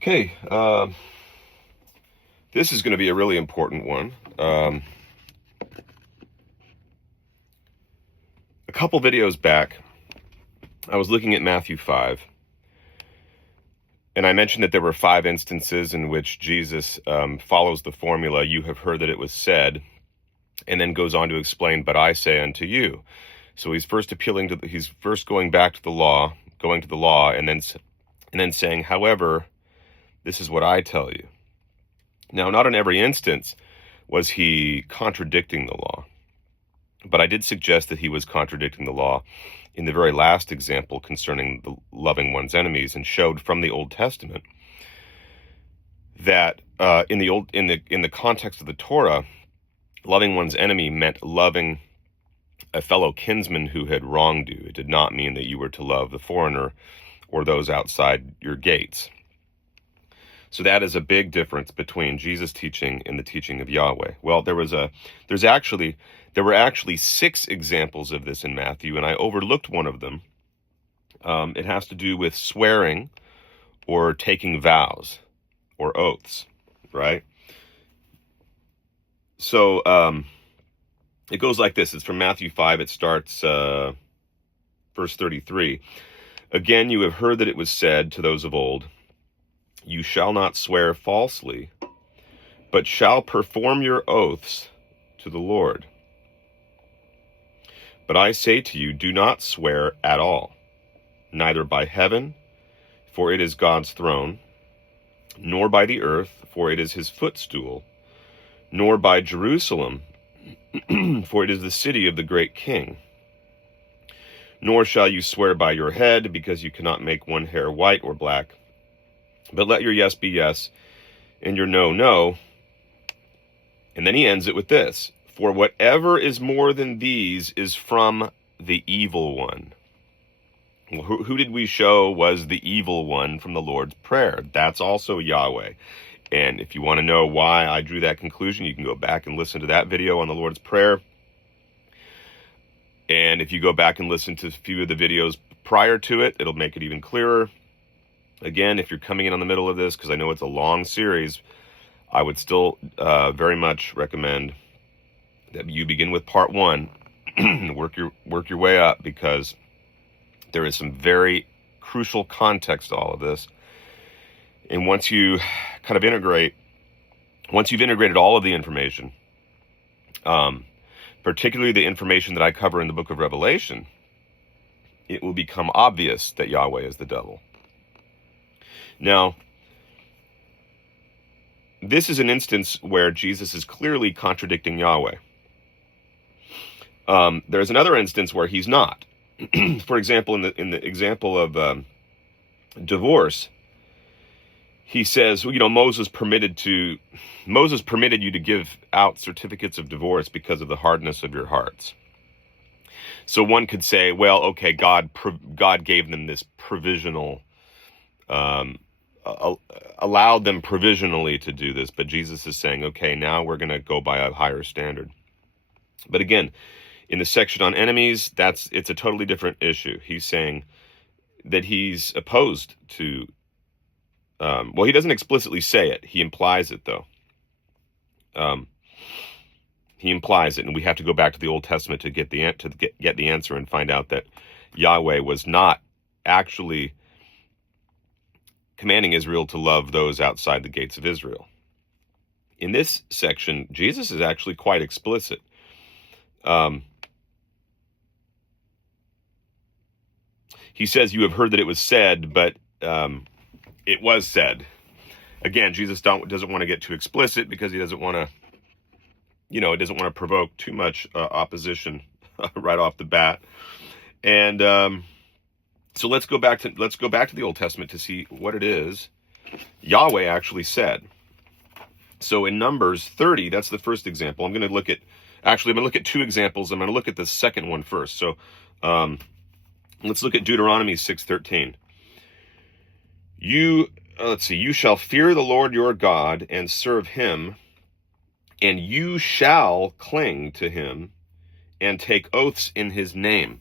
Okay, this is going to be a really important one. A couple videos back, I was looking at Matthew 5, and I mentioned that there were 5 instances in which Jesus follows the formula, "You have heard that it was said," and then goes on to explain, "But I say unto you." So he's first going back to the law, going to the law, and then saying, "However, this is what I tell you." Now, not in every instance was he contradicting the law, but I did suggest that he was contradicting the law in the very last example concerning the loving one's enemies, and showed from the Old Testament that in the context of the Torah, loving one's enemy meant loving a fellow kinsman who had wronged you. It did not mean that you were to love the foreigner or those outside your gates. So that is a big difference between Jesus' teaching and the teaching of Yahweh. Well, there were actually 6 examples of this in Matthew, and I overlooked one of them. It has to do with swearing or taking vows or oaths, right? So it goes like this. It's from Matthew 5. It starts verse 33. "Again, you have heard that it was said to those of old, 'You shall not swear falsely, but shall perform your oaths to the Lord.' But I say to you, do not swear at all, neither by heaven, for it is God's throne, nor by the earth, for it is his footstool, nor by Jerusalem, for it is the city of the great King. Nor shall you swear by your head, because you cannot make one hair white or black. But let your yes be yes, and your no, no." And then he ends it with this: "For whatever is more than these is from the evil one." Well, who did we show was the evil one from the Lord's Prayer? That's also Yahweh. And if you want to know why I drew that conclusion, you can go back and listen to that video on the Lord's Prayer. And if you go back and listen to a few of the videos prior to it, it'll make it even clearer. Again, if you're coming in on the middle of this, because I know it's a long series, I would still very much recommend that you begin with part 1, work your way up, because there is some very crucial context to all of this. And once you've integrated all of the information, particularly the information that I cover in the book of Revelation, it will become obvious that Yahweh is the devil. Now, this is an instance where Jesus is clearly contradicting Yahweh. There's another instance where he's not. For example, in the example of divorce, he says, Moses permitted you to give out certificates of divorce because of the hardness of your hearts. So one could say, well, okay, God gave them this provisional, allowed them provisionally to do this, but Jesus is saying, okay, now we're going to go by a higher standard. But again, in the section on enemies, it's a totally different issue. He's saying that he's opposed to, he doesn't explicitly say it. He implies it, though. He implies it, and we have to go back to the Old Testament to get the answer and find out that Yahweh was not actually commanding Israel to love those outside the gates of Israel. In this section, Jesus is actually quite explicit. He says, "You have heard that it was said," but it was said. Again, Jesus doesn't want to get too explicit, because he doesn't want to, provoke too much opposition right off the bat. And so let's go back to the Old Testament to see what it is Yahweh actually said. So in Numbers 30, that's the first example. I'm going to look at 2 examples. I'm going to look at the second one first. So let's look at Deuteronomy 6:13. You shall fear the Lord your God and serve him, and you shall cling to him and take oaths in his name.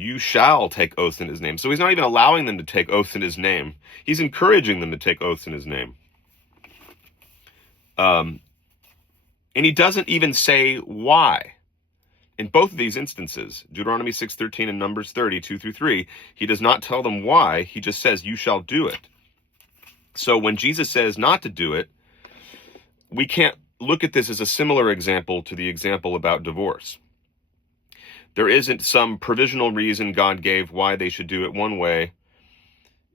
you shall take oaths in his name. So he's not even allowing them to take oaths in his name. He's encouraging them to take oaths in his name. And he doesn't even say why. In both of these instances, Deuteronomy 6:13 and Numbers 30, 2-3, he does not tell them why. He just says, you shall do it. So when Jesus says not to do it, we can't look at this as a similar example to the example about divorce. There isn't some provisional reason God gave why they should do it one way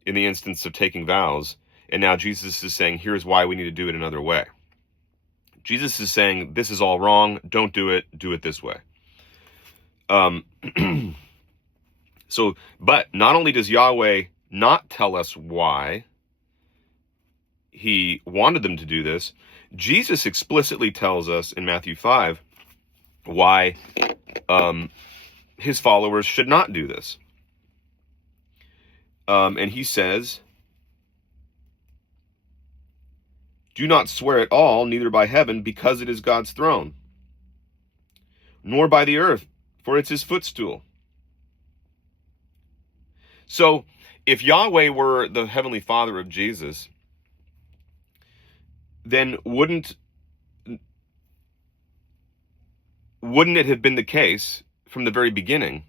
in the instance of taking vows, and now Jesus is saying, here's why we need to do it another way. Jesus is saying, this is all wrong, don't do it this way. But not only does Yahweh not tell us why he wanted them to do this, Jesus explicitly tells us in Matthew 5 why his followers should not do this. And he says, do not swear at all, neither by heaven, because it is God's throne, nor by the earth, for it's his footstool. So if Yahweh were the heavenly Father of Jesus, then wouldn't it have been the case from the very beginning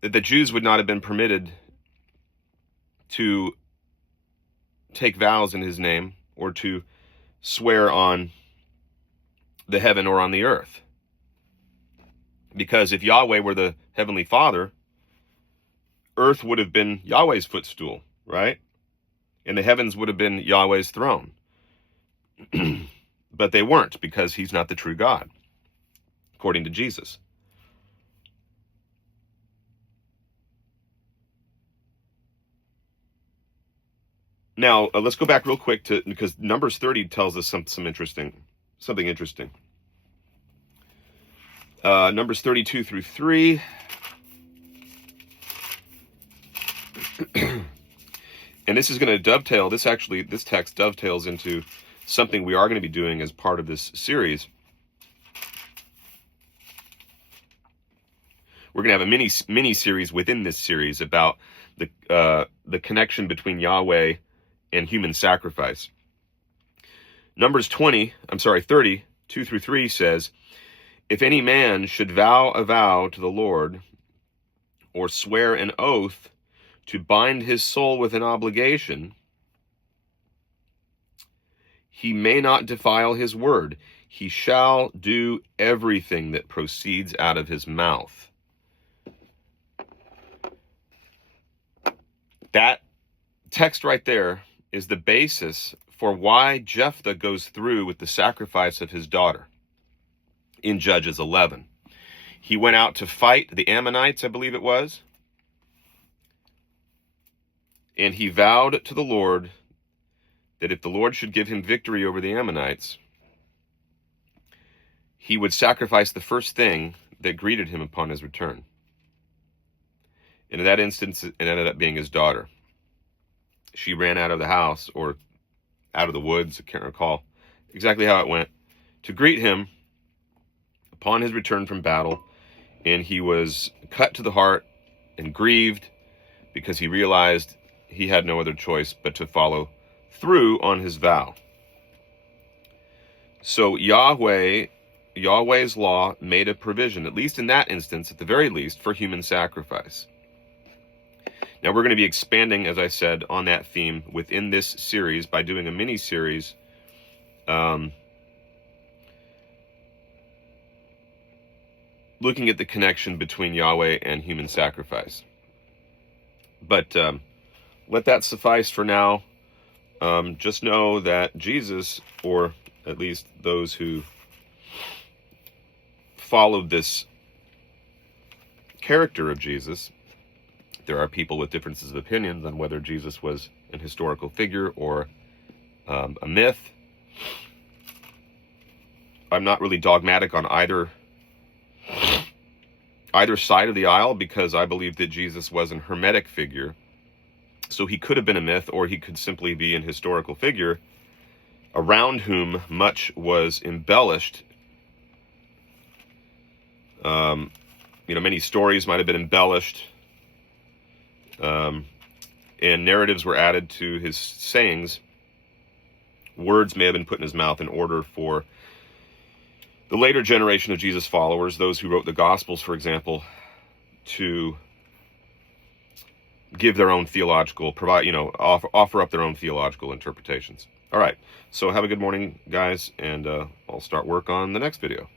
that the Jews would not have been permitted to take vows in his name or to swear on the heaven or on the earth? Because if Yahweh were the heavenly Father, earth would have been Yahweh's footstool, right? And the heavens would have been Yahweh's throne. But they weren't, because he's not the true God, according to Jesus. Now, let's go back real quick because Numbers 30 tells us something interesting. Numbers 32-3. And this is going to dovetail, this text dovetails into something we are going to be doing as part of this series. We're going to have a mini series within this series about the connection between Yahweh and human sacrifice. Numbers 30, 2-3 says, if any man should vow a vow to the Lord, or swear an oath to bind his soul with an obligation, he may not defile his word. He shall do everything that proceeds out of his mouth. That text right there is the basis for why Jephthah goes through with the sacrifice of his daughter in Judges 11. He went out to fight the Ammonites, I believe it was, and he vowed to the Lord that if the Lord should give him victory over the Ammonites, he would sacrifice the first thing that greeted him upon his return. And in that instance, it ended up being his daughter. She ran out of the house or out of the woods, I can't recall exactly how it went, to greet him upon his return from battle. And he was cut to the heart and grieved because he realized he had no other choice but to follow through on his vow. So Yahweh's law made a provision, at least in that instance, at the very least, for human sacrifice. Now we're going to be expanding, as I said, on that theme within this series by doing a mini-series looking at the connection between Yahweh and human sacrifice. But let that suffice for now. Just know that Jesus, or at least those who followed this character of Jesus, there are people with differences of opinions on whether Jesus was an historical figure or a myth. I'm not really dogmatic on either side of the aisle, because I believe that Jesus was an hermetic figure. So he could have been a myth, or he could simply be an historical figure around whom much was embellished Many stories might have been embellished, and narratives were added to his sayings. Words may have been put in his mouth in order for the later generation of Jesus followers, those who wrote the Gospels, for example, to give their own theological, offer up their own theological interpretations. All right, so have a good morning, guys, and I'll start work on the next video.